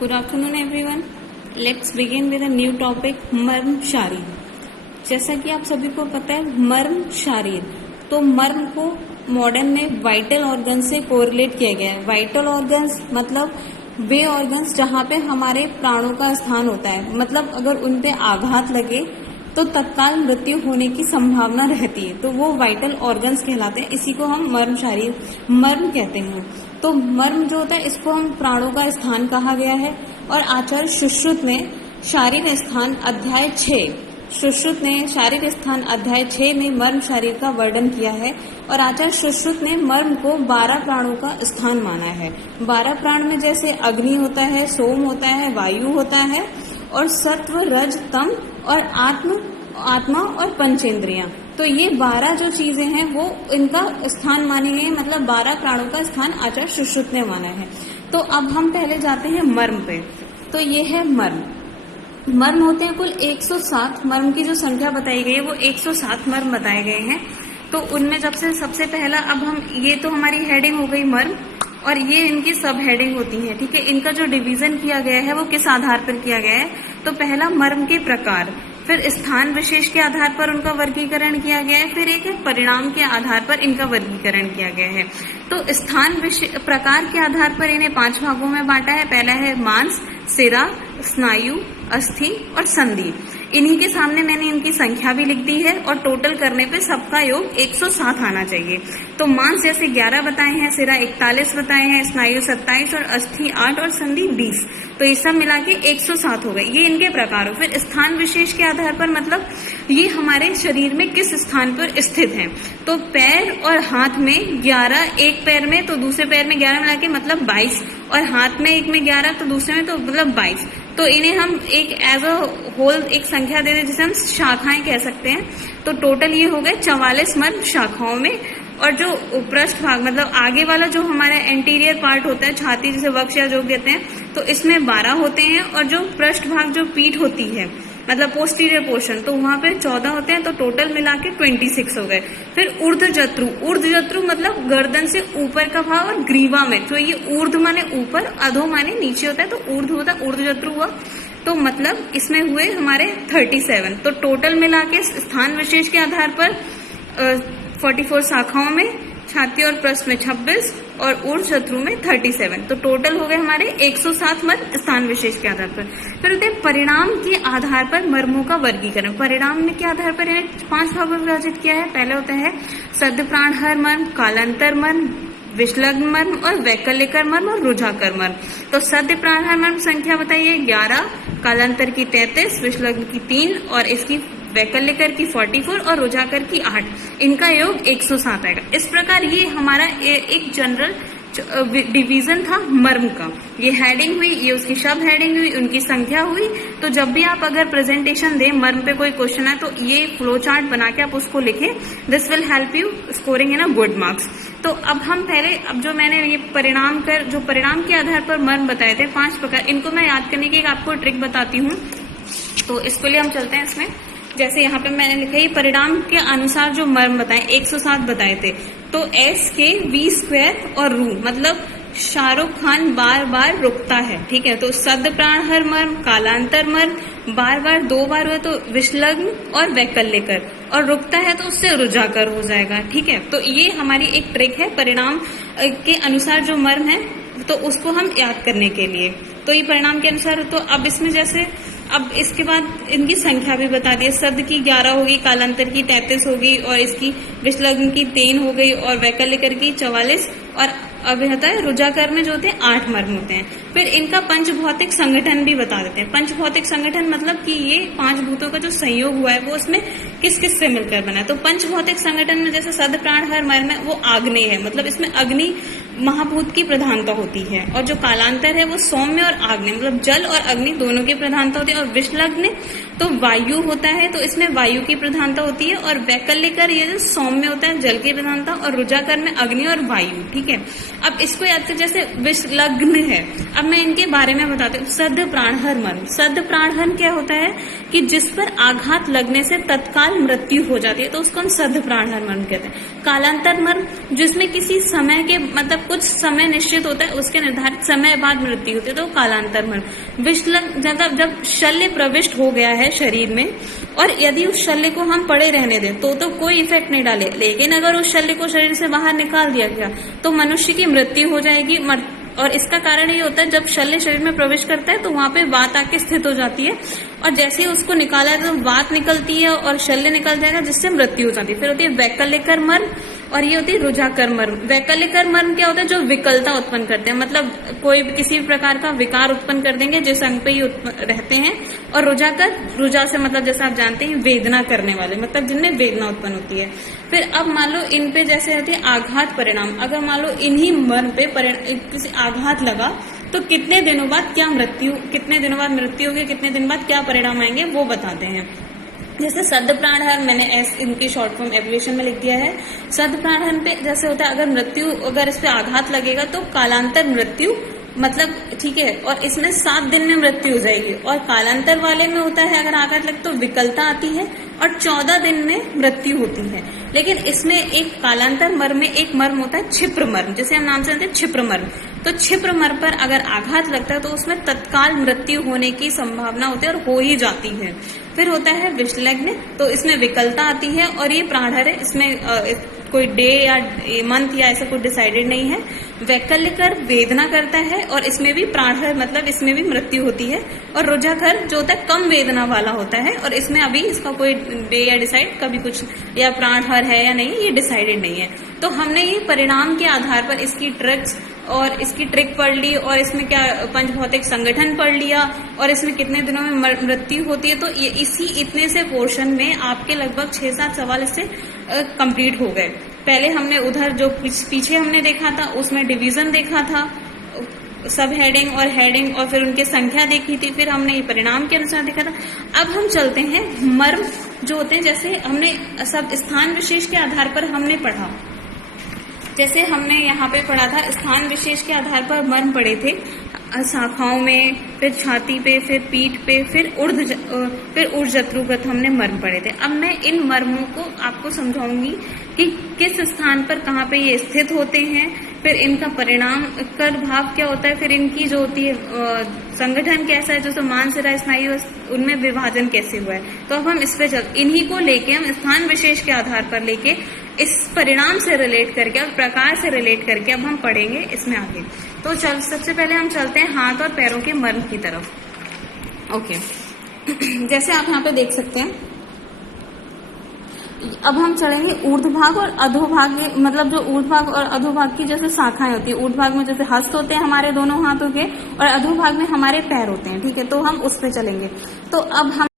Good afternoon everyone. Let's begin with a new topic, मर्म शारीर। जैसा कि आप सभी को पता है मर्म शारीर, तो मर्म को मॉडर्न में वाइटल ऑर्गन से कोरिलेट किया गया है। वाइटल ऑर्गन्स मतलब वे ऑर्गन्स जहाँ पे हमारे प्राणों का स्थान होता है, मतलब अगर उन पे आघात लगे तो तत्काल मृत्यु होने की संभावना रहती है, तो वो वाइटल ऑर्गन्स कहलाते हैं। इसी को हम मर्म शारीर मर्म कहते हैं। तो मर्म जो होता है इसको हम प्राणों का स्थान कहा गया है। और आचार्य सुश्रुत ने शारीर स्थान अध्याय 6 में मर्म शारीर का वर्णन किया है। और आचार्य सुश्रुत ने मर्म को 12 प्राणों का स्थान माना है। 12 प्राण में जैसे अग्नि होता है, सोम होता है, वायु होता है, और सत्व, रज, तम और आत्मा और पंचेंद्रियां। तो ये 12 जो चीजें हैं वो इनका स्थान माने हैं, मतलब 12 प्राणों का स्थान आचार्य सुश्रुत ने माना है। तो अब हम पहले जाते हैं मर्म पे। तो ये है मर्म होते हैं कुल 107। मर्म की जो संख्या बताई गई है वो 107 मर्म बताए गए हैं। तो उनमें जब से सबसे पहला, अब हम ये तो हमारी हेडिंग हो गई मर्म, और ये इनकी सब हेडिंग होती है, ठीक है। इनका जो डिवीजन किया गया है वो किस आधार पर किया गया है, तो पहला मर्म के प्रकार, फिर स्थान विशेष के आधार पर उनका वर्गीकरण किया गया है, फिर एक है परिणाम के आधार पर इनका वर्गीकरण किया गया है। तो स्थान प्रकार के आधार पर इन्हें 5 भागों में बांटा है। पहला है मांस, सिरा, स्नायु, अस्थि और संधि। इन्हीं के सामने मैंने इनकी संख्या भी लिख दी है, और टोटल करने पे सबका योग 107 आना चाहिए। तो मांस जैसे 11 बताए हैं, सिरा 41 बताए हैं, स्नायु 27 और अस्थि 8 और संधि 20। तो ये सब मिला के 107 हो गए। ये इनके प्रकार हो। फिर स्थान विशेष के आधार पर, मतलब ये हमारे शरीर में किस स्थान पर स्थित है। तो पैर और हाथ में 11, एक पैर में तो दूसरे पैर में 11 मिला के मतलब 22, और हाथ में एक में 11 तो दूसरे में तो मतलब 22। तो इन्हें हम एक एज अ होल एक संख्या दे दें जिसे हम शाखाएं कह सकते हैं। तो टोटल ये हो गए 44 मर्म शाखाओं में। और जो पृष्ठ भाग, मतलब आगे वाला जो हमारा एंटीरियर पार्ट होता है, छाती जिसे वक्ष या जो कहते हैं, तो इसमें 12 होते हैं। और जो पृष्ठ भाग जो पीठ होती है, मतलब पोस्टीरियर पोर्शन, तो वहां पे 14 होते हैं। तो टोटल मिला के 26 हो गए। फिर ऊर्ध्वजत्रु मतलब गर्दन से ऊपर का भाग, और ग्रीवा में, तो ये ऊर्ध्व माने ऊपर, अधो माने नीचे होता है, तो ऊर्ध्व होता है, ऊर्ध्वजत्रु हुआ। तो मतलब इसमें हुए हमारे 37। तो टोटल मिला के स्थान विशेष के आधार पर 44 शाखाओं में, छाती और पृष्ठ में 26 और ऊर्ध्वजत्रु में 37। तो टोटल हो गए हमारे 107 मर्म स्थान विशेष के आधार पर। फिर होते हैं परिणाम के आधार पर मर्मों का वर्गीकरण। परिणाम में के आधार पर 5 भागों में विभाजित किया है। पहले होता है सद्य प्राणहर मर्म, कालांतर मर्म, विषलग्न मर्म और वैकल्यकर मर्म और रुझाकर मर्म। तो सद्य प्राणहर मर्म संख्या बताइए 11, कालांतर की 33, विषलग्न की 3 और इसकी वैकल्यकर की 44 और रुझाकर की 8। इनका योग 107 आएगा। इस प्रकार ये हमारा एक जनरल डिवीजन था मर्म का। ये हेडिंग हुई, ये उसकी सब हेडिंग हुई, उनकी संख्या हुई। तो जब भी आप अगर प्रेजेंटेशन दें मर्म पे कोई क्वेश्चन है तो ये फ्लो चार्ट बना के आप उसको लिखें। This will help you scoring in a good marks. तो अब हम पहले, अब जो मैंने ये परिणाम के आधार पर मर्म बताए थे 5 प्रकार, इनको मैं याद करने की एक आपको ट्रिक बताती हूँ। तो इसके लिए हम चलते हैं इसमें। जैसे यहाँ पे मैंने लिखा है परिणाम के अनुसार जो मर्म बताए 107 बताए थे। तो एस के वी स्क्वायर और रू, मतलब शाहरुख खान बार बार रुकता है, ठीक है। तो सद्य प्राणहर मर्म, कालांतर मर्म, बार बार 2 बार हुए तो विषलग्न और वैकल्यकर, और रुकता है तो उससे रुझाकर हो जाएगा, ठीक है। तो ये हमारी एक ट्रिक है परिणाम के अनुसार जो मर्म है, तो उसको हम याद करने के लिए। तो ये परिणाम के अनुसार, तो अब इसमें जैसे अब इसके बाद इनकी संख्या भी बता दी। सद्य की 11 होगी, कालांतर की 33 होगी, और इसकी विषलग्न की 3 हो गई, और वैकल्यकर की 44, और अब होता है रुझाकर में जो होते हैं 8 मर्म होते हैं। फिर इनका पंचभौतिक संगठन भी बता देते हैं। पंचभौतिक संगठन मतलब कि ये 5 भूतों का जो संयोग हुआ है वो उसमें किस किस से मिलकर बना है। तो पंचभौतिक संगठन में जैसे सद्य प्राणहर मर्म है वो आग्नेय है, मतलब इसमें अग्नि महाभूत की प्रधानता होती है। और जो कालांतर है वो सौम्य और आग्नेय, मतलब जल और अग्नि दोनों की प्रधानता होती है। और विषलग्न तो वायु होता है, तो इसमें वायु की प्रधानता होती है। और वैकल्यकर ये जो सौम्य होता है जल की प्रधानता, और रुझाकर में अग्नि और वायु, ठीक है। अब इसको याद कर, जैसे विषलग्न है, अब मैं इनके बारे में बताती हूँ। सद्य प्राणहर मर्म, सद्य प्राणहर क्या होता है कि जिस पर आघात लगने से तत्काल मृत्यु हो जाती है, तो उसको हम सद्य प्राणहर मर्म कहते हैं। कालांतर मर्म जिसमें किसी समय के, मतलब कुछ समय निश्चित होता है, उसके निर्धारित समय बाद मृत्यु होती है, तो कालांतर मरण। विषलग्न मतलब जब शल्य प्रविष्ट हो गया है शरीर में और यदि उस शल्य को हम पड़े रहने दें तो कोई इफेक्ट नहीं डाले, लेकिन अगर उस शल्य को शरीर से बाहर निकाल दिया गया तो मनुष्य की मृत्यु हो जाएगी। और इसका कारण ये होता है जब शल्य शरीर में प्रवेश करता है तो वहां पे वात आके स्थित हो जाती है और जैसे ही उसको निकाला है तो वात निकलती है और शल्य निकल जाएगा जिससे मृत्यु हो जाती है। फिर होती है वैकल्यकर मर्म और ये होती है रुजाकर मर्म। वैकल्यकर मर्म क्या होता है? जो विकलता उत्पन्न करते हैं, मतलब कोई भी किसी भी प्रकार का विकार उत्पन्न कर देंगे जिस अंग पे ये रहते हैं। और रुजाकर, रुजा से मतलब जैसे आप जानते हैं वेदना करने वाले, मतलब जिनमें वेदना उत्पन्न होती है। फिर अब मान लो इन पे जैसे होती है आघात परिणाम, अगर मान लो इन्हीं मर्म पे किसी आघात लगा तो कितने दिनों बाद क्या मृत्यु, कितने दिनों बाद मृत्यु होगी, कितने दिन बाद क्या परिणाम आएंगे वो बताते हैं। जैसे सद प्राणहरण, मैंने इनकी शॉर्ट फॉर्म एब्रिविएशन में लिख दिया है। सद प्राणहरण पे जैसे होता है अगर मृत्यु, अगर इस पे आघात लगेगा तो कालांतर मृत्यु, मतलब ठीक है, और इसमें 7 दिन में मृत्यु हो जाएगी। और कालांतर वाले में होता है अगर आघात लगे तो विकलता आती है और 14 दिन में मृत्यु होती है। लेकिन इसमें एक कालांतर मर्म में एक मर्म होता है क्षिप्र मर्म, जिसे हम नाम से जानते हैं क्षिप्र मर्म। तो क्षिप्र मर्म पर अगर आघात लगता है तो उसमें तत्काल मृत्यु होने की संभावना होती है और हो ही जाती है। फिर होता है विषलग्न, तो इसमें विकलता आती है और ये प्राणहर है, इसमें कोई डे या मंथ या ऐसा कुछ डिसाइडेड नहीं है। वैकल्यकर वेदना करता है और इसमें भी प्राणहर, मतलब इसमें भी मृत्यु होती है। और रुजाकर जो होता है कम वेदना वाला होता है और इसमें अभी इसका कोई डे या डिसाइड कभी कुछ या प्राणहर है या नहीं ये डिसाइडेड नहीं है। तो हमने ये परिणाम के आधार पर इसकी ट्रिक्स और इसकी ट्रिक पढ़ ली और इसमें क्या पंचभौतिक संगठन पढ़ लिया और इसमें कितने दिनों में मृत्यु होती है। तो ये इतने से पोर्शन में आपके लगभग 6-7 सवाल इससे कंप्लीट हो गए। पहले हमने उधर जो पीछे हमने देखा था उसमें डिवीजन देखा था, सब हेडिंग और हेडिंग, और फिर उनकी संख्या देखी थी, फिर हमने ये परिणाम के अनुसार देखा था। अब हम चलते हैं मर्म जो होते हैं, जैसे हमने सब स्थान विशेष के आधार पर हमने पढ़ा, जैसे हमने यहाँ पे पढ़ा था स्थान विशेष के आधार पर मर्म पढ़े थे, शाखाओं में, फिर छाती पे, फिर पीठ पे, फिर ऊर्ध्वजत्रुगत हमने मर्म पढ़े थे। अब मैं इन मर्मों को आपको समझाऊंगी कि किस स्थान पर कहाँ पे ये स्थित होते हैं, फिर इनका परिणाम कर भाव क्या होता है, फिर इनकी जो होती है संगठन कैसा है, जो मांसशिरा स्नायु उनमें विभाजन कैसे हुआ है। तो अब हम इस पे इन्हीं को लेके हम स्थान विशेष के आधार पर लेके इस परिणाम से रिलेट करके और प्रकार से रिलेट करके अब हम पढ़ेंगे इसमें आगे। तो सबसे पहले हम चलते हैं हाथ और पैरों के मर्म की तरफ। ओके, जैसे आप यहाँ पे देख सकते हैं, अब हम चलेंगे ऊर्ध्वभाग और अधोभाग, मतलब जो ऊर्ध्वभाग और अधोभाग की जैसे शाखाएं होती है, ऊर्ध्वभाग में जैसे हस्त होते हैं हमारे दोनों हाथों के और अधोभाग में हमारे पैर होते हैं, ठीक है। तो हम उस पे चलेंगे। तो अब हम